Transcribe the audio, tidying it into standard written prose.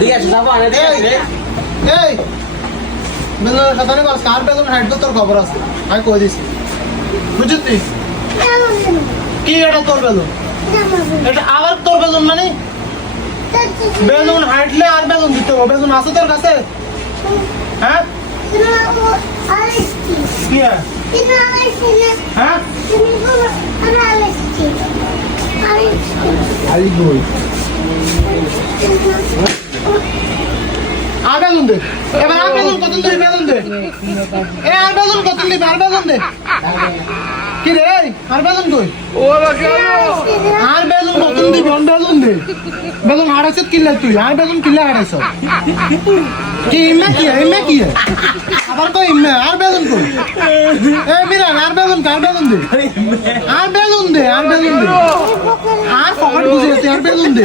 রিয়াজ যাবো আনে রে এই বেলুন সাধারণ কাজ কার বেলুন হাইট তোর খবর আছে আমি কই দিছি বুঝলি কি এটা তোর বেলুন এটা আবার তোর বেলুন মানে বেলুন হাইটলে আর বেলুন দিতে হবে বেলুন আছে তোর কাছে হ্যাঁ কি হ্যাঁ আলি গই আর বেলুন দে এবার আর বেলুন কত দিবি বেলুন দে এ আর বেলুন কত দিবি আর বেলুন দে কি রে আর বেলুন কই আর বেলুন কত দিবি অন বেলুন দে বেলুন হারাইছ কিল্লা তুই আর বেলুন কিল্লা হারাইছ কি ইম্মা কি আবার কই ইম্মা আর বেলুন কই এ মিরান আর বেলুন দে আর বেলুন দে আর পকেট বুঝে আর বেলুন দে